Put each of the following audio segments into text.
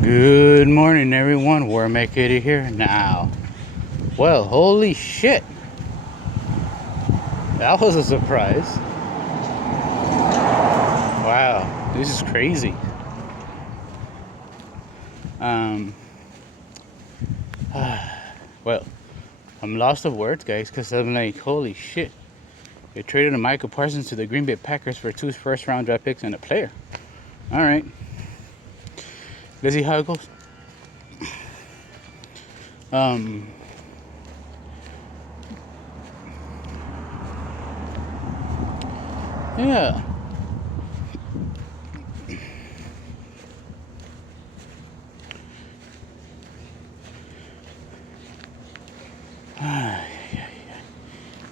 Good morning, everyone. Warmack Kitty here now. Well, holy shit. That was a surprise. Wow, this is crazy. Um, well, I'm lost of words, guys, because I'm like, holy shit. They traded a Michael Parsons to the Green Bay Packers for 2 first-round draft picks and a player. All right, let's see how it goes. Um, yeah.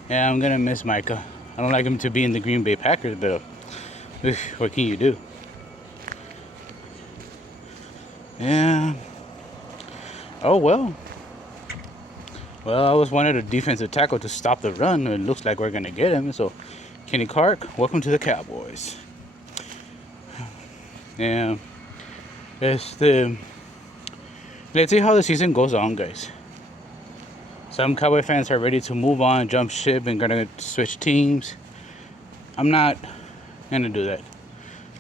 Yeah, I'm gonna miss Micah. I don't like him to be in the Green Bay Packers, but what can you do? Yeah. Oh well. Well, I always wanted a defensive tackle to stop the run. It looks like we're gonna get him. So, Kenny Clark, welcome to the Cowboys. Yeah. It's the. Let's see how the season goes on, guys. Some Cowboy fans are ready to move on, jump ship, and gonna switch teams. I'm not gonna do that.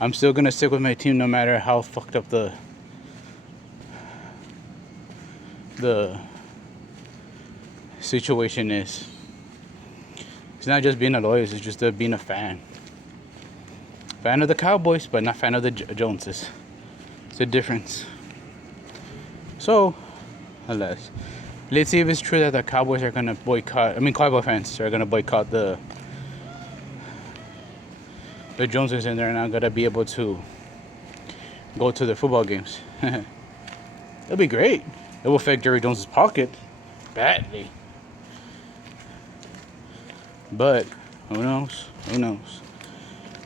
I'm still gonna stick with my team no matter how fucked up the situation is. It's not just being a lawyer; it's just being a fan. Fan of the Cowboys, but not fan of the Joneses. It's a difference. So, let's see if it's true that the Cowboys are gonna boycott. I mean, Cowboy fans are gonna boycott the Joneses, and they're not gonna be able to go to the football games. It'll be great. It will affect Jerry Jones's pocket badly, but who knows? Who knows?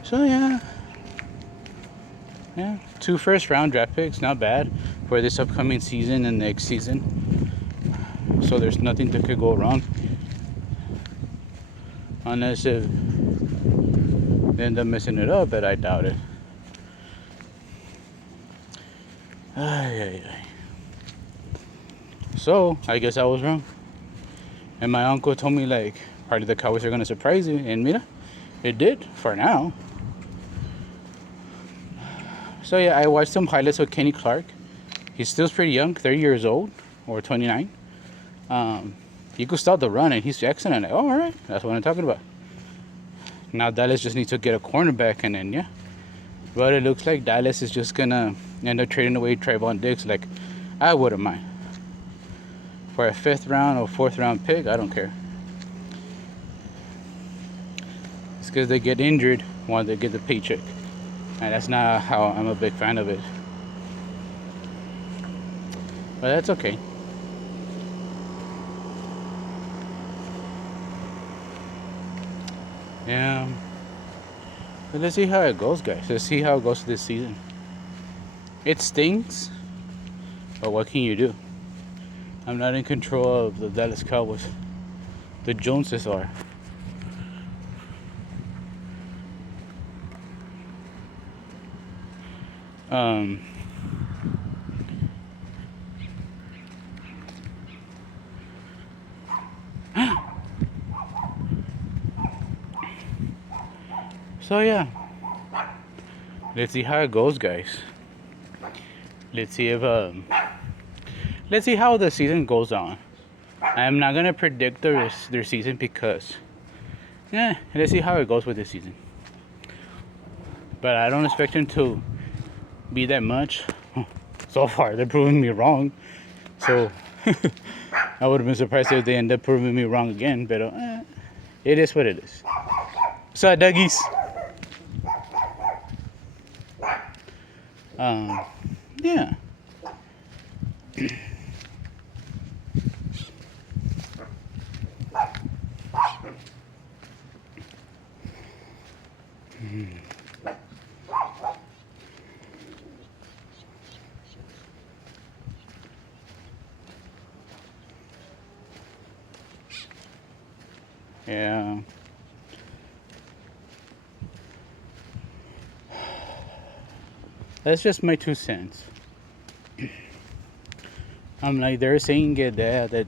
So yeah, 2 first-round draft picks, not bad for this upcoming season and next season. So there's nothing that could go wrong, unless if they end up messing it up, but I doubt it. Ay. So I guess I was wrong. And my uncle told me like part of the Cowboys are gonna surprise you, and mira, it did for now. So yeah, I watched some highlights of Kenny Clark. He's still pretty young, 30 years old or 29. He could stop the run, and he's excellent. Like, oh, all right, that's what I'm talking about. Now Dallas just needs to get a cornerback, and then yeah. But it looks like Dallas is just gonna end up trading away Trayvon Diggs. Like, I wouldn't mind for a 5th round or 4th round pick. I don't care. It's because they get injured while they get the paycheck, and that's not how I'm a big fan of it. But that's okay. Yeah. But let's see how it goes, guys. Let's see how it goes this season. It stings, but what can you do? I'm not in control of the Dallas Cowboys. The Joneses are. So yeah. Let's see how it goes, guys. Let's see if let's see how the season goes on. I'm not gonna predict their season because let's see how it goes with this season. But I don't expect them to be that much. So far, they're proving me wrong. So I would have been surprised if they end up proving me wrong again. But it is what it is. What's up, Dougies? Yeah. Yeah. That's just my 2 cents. I'm like, they're saying it there that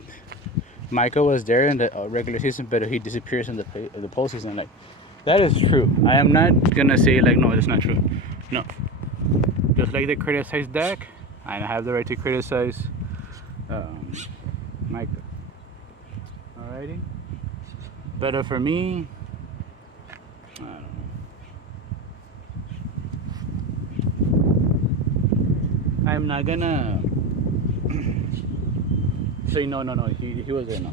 Micah was there in the regular season, but he disappears in the postseason. Like, that is true. I am not gonna say like, no, that's not true. No, just like they criticize Dak, I have the right to criticize um, Micah. Alrighty, but for me, I don't know. I'm not gonna say no, no, no. He was there. No,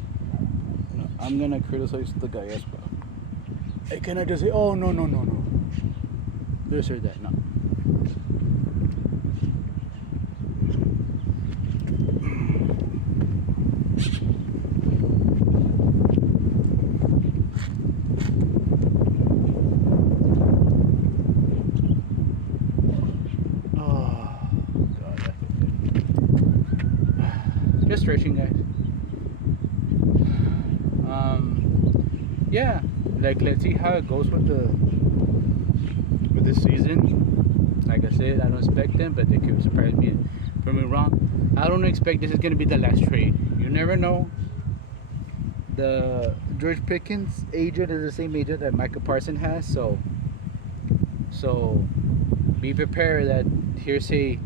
no. I'm gonna criticize the guy as well. I cannot just say, oh no, no, no, no, this or that. No. Oh God, that feels good. Just stretching, guys. Yeah, like let's see how it goes with this season. Like I said, I don't expect them, but they could surprise me and prove me wrong. I don't expect this is gonna be the last trade. You never know. The George Pickens agent is the same agent that Micah Parsons has, so be prepared that hearsay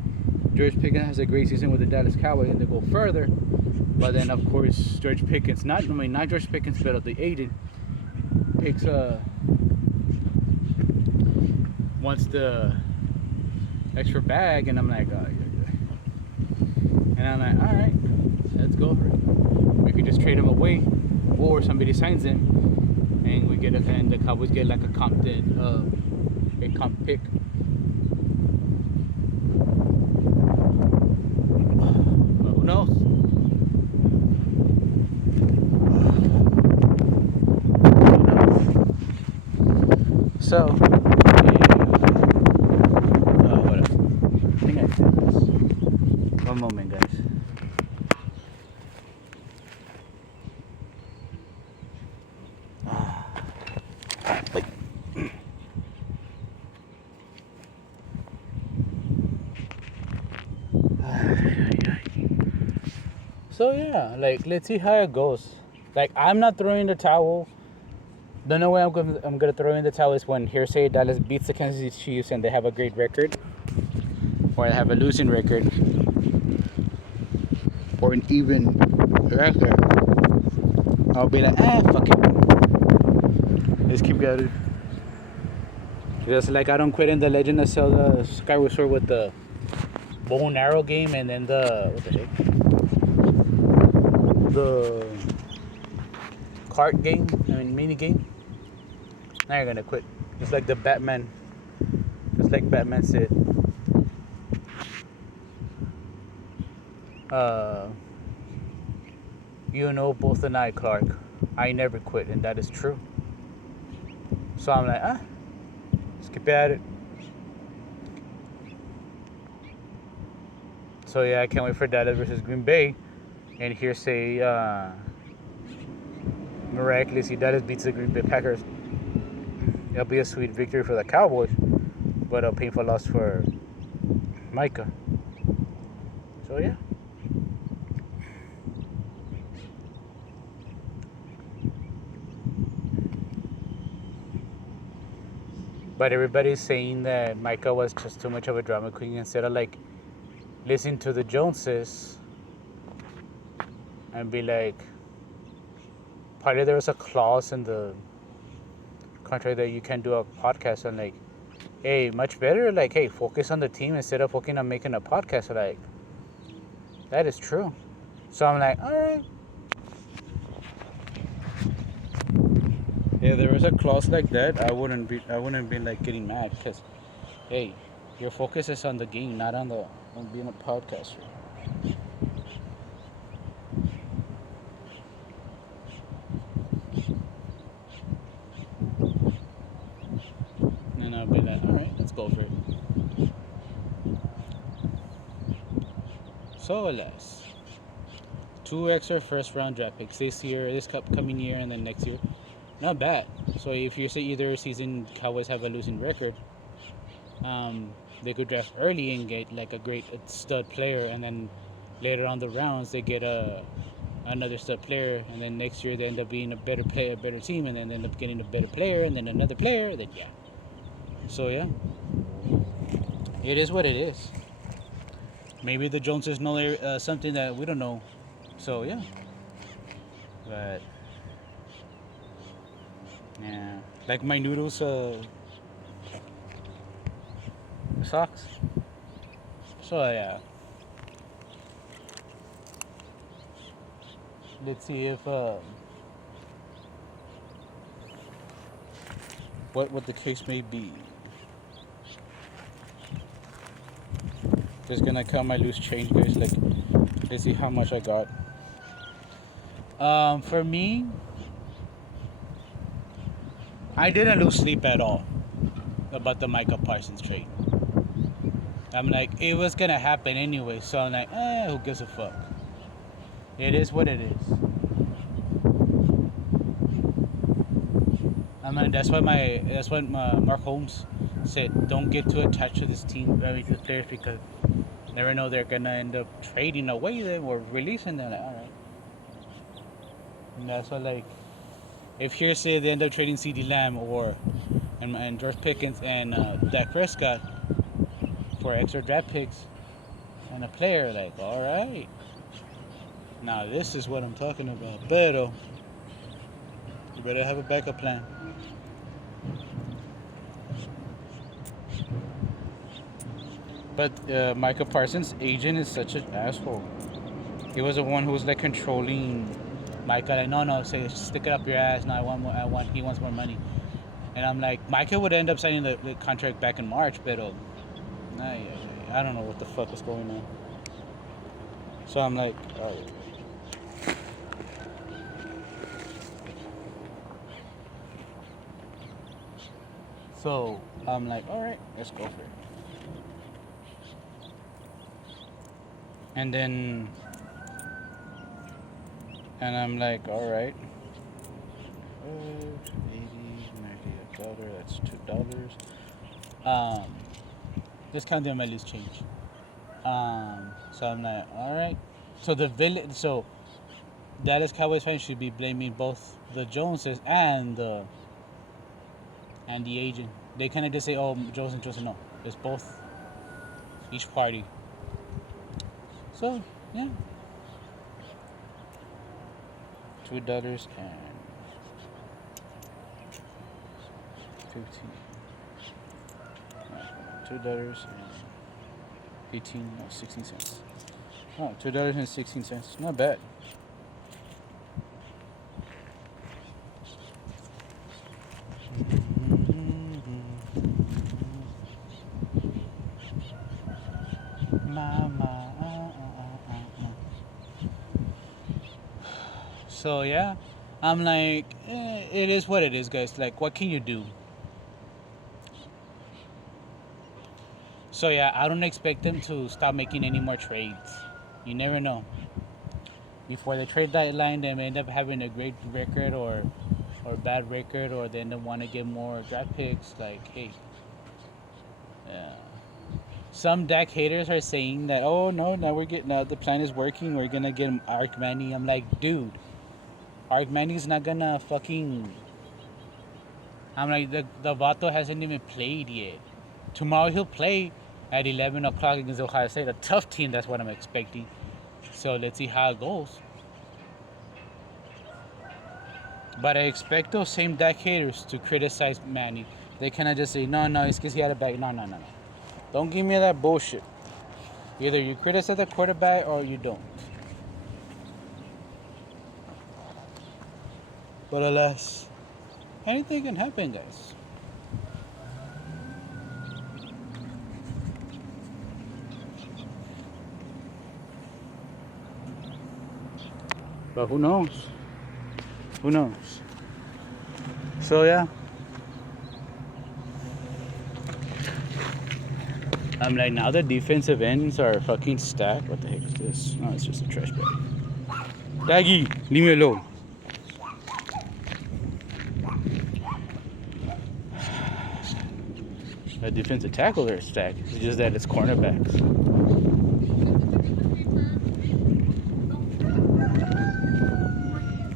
George Pickens has a great season with the Dallas Cowboys and they go further. But then of course George Pickens, not George Pickens, but the agent picks wants the extra bag, and I'm like, oh, yeah. And I'm like, all right, let's go for it. We could just trade him away, or somebody signs him, and we get and the Cowboys get like a comp pick. But who knows? So, what else? I think I did this. One moment, guys. Wait. So yeah, like let's see how it goes. Like I'm not throwing the towel. The only way I'm gonna throw in the towel is when hearsay Dallas beats the Kansas City Chiefs and they have a great record, or they have a losing record, or an even record. I'll be like, fuck it, let's keep going. Just like I don't quit in the Legend of Zelda Skyward Sword with the bow and arrow game, and then the cart game, mini game. Now you're gonna quit. Just like Batman said. You know both and I, Clark. I never quit, and that is true. So I'm like, let's keep at it. So yeah, I can't wait for Dallas versus Green Bay. And hearsay, miraculously, Dallas beats the Green Bay Packers. It'll be a sweet victory for the Cowboys, but a painful loss for Micah. So yeah. But everybody's saying that Micah was just too much of a drama queen instead of like listening to the Joneses and be like, probably there was a clause in the contract that you can do a podcast and like, hey, much better, like, hey, focus on the team instead of focusing on making a podcast. Like, that is true. So I'm like, all right. If there was a clause like that, I wouldn't be like getting mad because, hey, your focus is on the game, not on being a podcaster. And I'll be like, all right, let's go for it. So alas, 2 extra first round draft picks this coming year, and then next year. Not bad. So if you say either season Cowboys have a losing record, They could draft early and get like a great stud player, and then later on the rounds they get another stud player, and then next year they end up being a better player, a better team, and then they end up getting a better player, and then another player. Then yeah. So yeah, it is what it is. Maybe the Joneses know something that we don't know. So yeah, but yeah, like my noodles socks. So yeah, let's see if what the case may be. Just gonna count my loose change, guys. Like, let's see how much I got. For me, I didn't lose sleep at all about the Micah Parsons trade. I'm like, it was gonna happen anyway, so I'm like, who gives a fuck? It is what it is. I mean, that's why Mark Holmes said, don't get too attached to this team, to the players, because you never know, they're gonna end up trading away them or releasing them. Like, all right. And that's why, like, if here say they end up trading CeeDee Lamb and George Pickens and Dak Prescott for extra draft picks and a player, like, all right. Now this is what I'm talking about. Pero you better have a backup plan. But Micah Parsons' agent is such an asshole. He was the one who was like controlling Micah. Like, no, say stick it up your ass. No, he wants more money. And I'm like, Micah would end up signing the contract back in March, but I don't know what the fuck is going on. So I'm like, all right. So I'm like, all right, let's go for it. And I'm like, all right. $80, that's $2. Just count them my loose change. So I'm like, all right. So Dallas Cowboys fans should be blaming both the Joneses and the agent. They kind of just say, oh, Jones and Joseph. No, it's both. Each party. So yeah. $2 and 15. $2 and 16 cents. Oh, $2.16. Not bad. So yeah, I'm like, it is what it is, guys. Like, what can you do? So yeah, I don't expect them to stop making any more trades. You never know. Before the trade deadline, they may end up having a great record or bad record, or they end up want to get more draft picks. Like, hey, yeah. Some Dak haters are saying that, oh no, now the plan is working. We're gonna get Ark Manny. I'm like, dude. Ark Manny's not gonna fucking. I'm like, the Vato hasn't even played yet. Tomorrow he'll play at 11 o'clock against Ohio State. A tough team, that's what I'm expecting. So let's see how it goes. But I expect those same Dak haters to criticize Manny. They cannot just say, no, it's because he had a bag. No. Don't give me that bullshit. Either you criticize the quarterback or you don't. But alas, anything can happen, guys. But who knows? So yeah. I'm like, now the defensive ends are fucking stacked. What the heck is this? No, it's just a trash bag. Daggy, leave me alone. The defensive tackle are stacked. It's just that it's cornerbacks.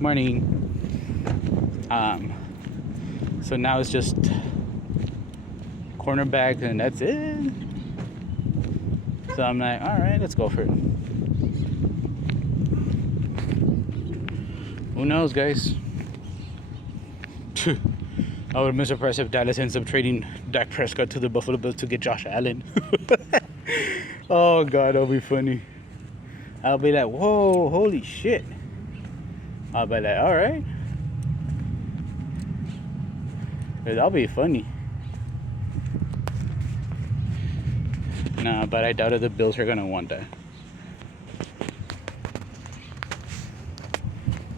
Morning. So now it's just cornerback and that's it. So I'm like, all right, let's go for it. Who knows, guys? I would be surprised if Dallas ends up trading Dak Prescott to the Buffalo Bills to get Josh Allen. Oh God, that'll be funny. I'll be like, whoa, holy shit. I'll be like, all right. That'll be funny. Nah, but I doubt if the Bills are gonna want that.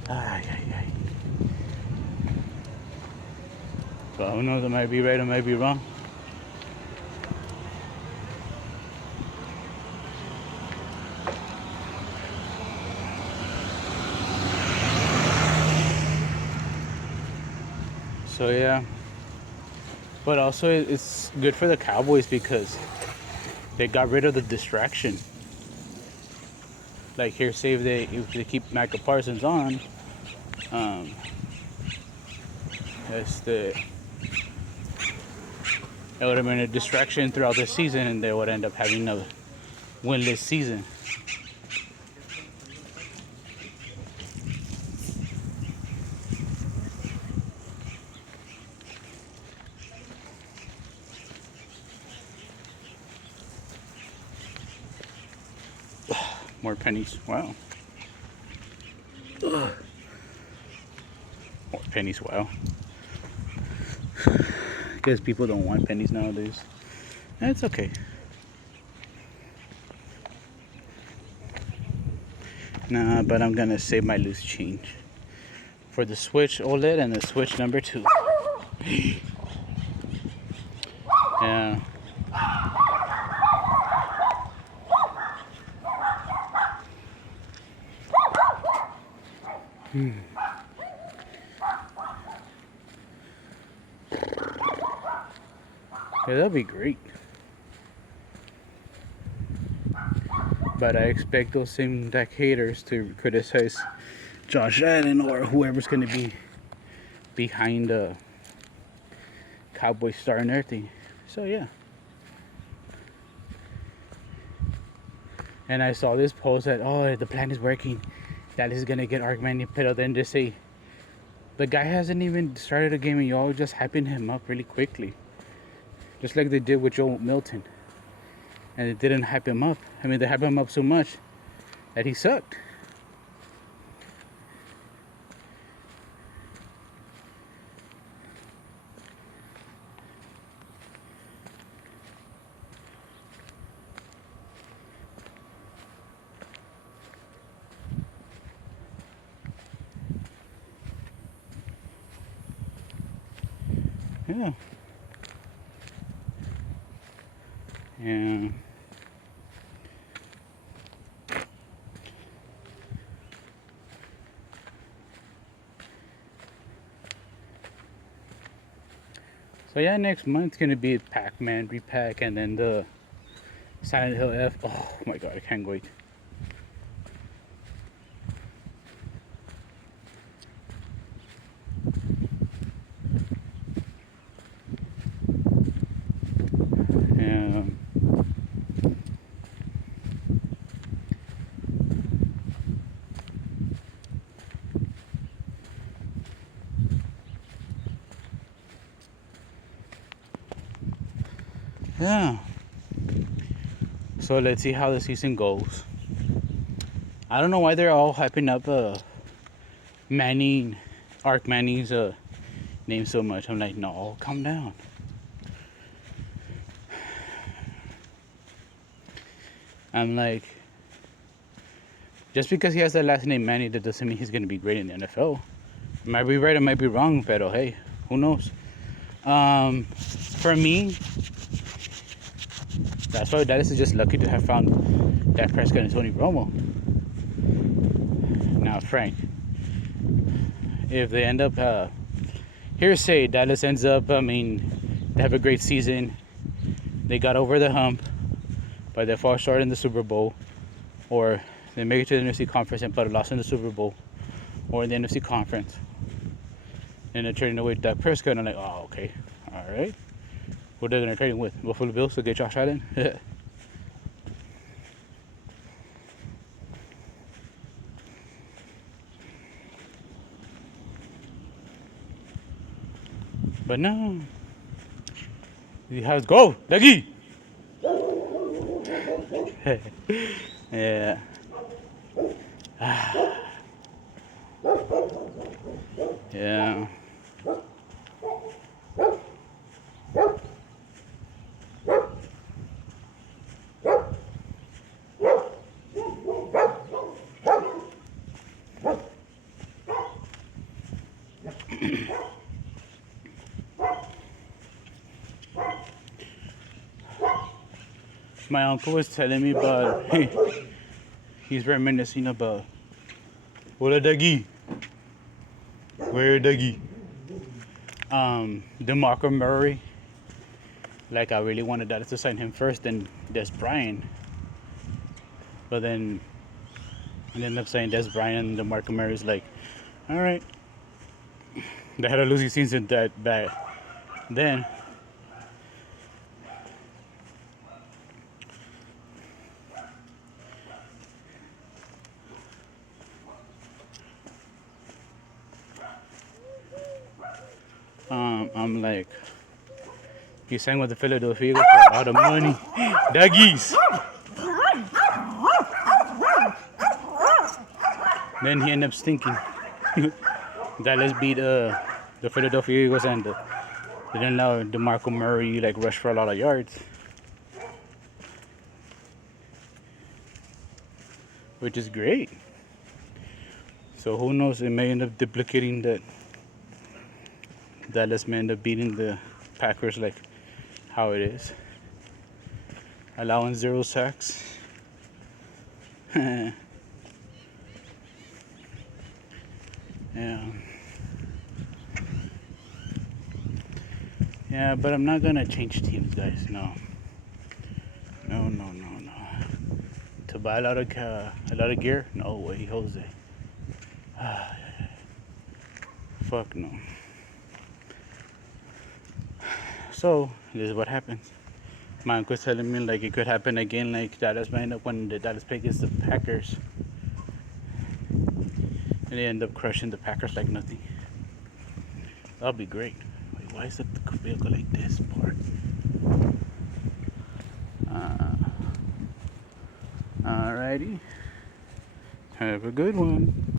Ay, ay, ay. But who knows? I might be right, I might be wrong. So yeah. But also it's good for the Cowboys because they got rid of the distraction. Like here, say if they keep Micah Parsons on, it would have been a distraction throughout the season, and they would end up having a winless season. More pennies. Wow. More pennies. Wow. Guess people don't want pennies nowadays. It's okay. Nah, but I'm gonna save my loose change for the Switch OLED and the Switch number 2. Yeah. Yeah, that'd be great. But I expect those same Dak haters to criticize Josh Allen or whoever's gonna be behind the Cowboy star and everything. So yeah. And I saw this post that, oh, the plan is working. That is gonna get Ark Pero then just say the guy hasn't even started a game and you all just hyping him up really quickly. Just like they did with Joe Milton. And it didn't hype him up. I mean, they hyped him up so much that he sucked. Yeah. Yeah. So yeah, next month's gonna be Pac-Man repack and then the Silent Hill F. Oh my god, I can't wait. Yeah. Yeah. So let's see how the season goes. I don't know why they're all hyping up Ark Manning's name so much. I'm like, no, calm down. I'm like, just because he has the last name Manning, that doesn't mean he's gonna be great in the NFL. I might be right, I might be wrong, but hey, who knows? For me, that's why Dallas is just lucky to have found Dak Prescott and Tony Romo. Now, Frank, if they end up, here's say Dallas ends up, they have a great season, they got over the hump, but they fall short in the Super Bowl, or they make it to the NFC Conference and but lost in the Super Bowl, or in the NFC Conference, and they're trading away Dak Prescott. And I'm like, oh, okay, all right. What they're gonna trade him with? Buffalo Bills to get Josh Allen? But no. He has go, Leggy. Yeah. Yeah. My uncle was telling me about, he's reminiscing about, what a Dougie. Where Dougie? DeMarco Murray. Like, I really wanted Dallas to sign him first, then Des Bryant. But then, I ended up saying Des Bryant, and DeMarco Murray's like, all right. They had a losing season that bad. Then, I'm like, he sang with the Philadelphia Eagles for a lot of money. Doggies. Then he ended up stinking. Dallas beat the Philadelphia Eagles, and they didn't allow DeMarco Murray like rush for a lot of yards, which is great. So who knows? It may end up duplicating that. Dallas may end up beating the Packers like how it is, allowing 0 sacks. Yeah. Yeah, but I'm not gonna change teams, guys. No. To buy a lot of gear? No way, Jose. Fuck no. So this is what happens. My uncle's telling me like it could happen again, like Dallas might end up when the Dallas play against the Packers, and they end up crushing the Packers like nothing. That'll be great. Wait, why is the vehicle like this part? Alrighty. Have a good one.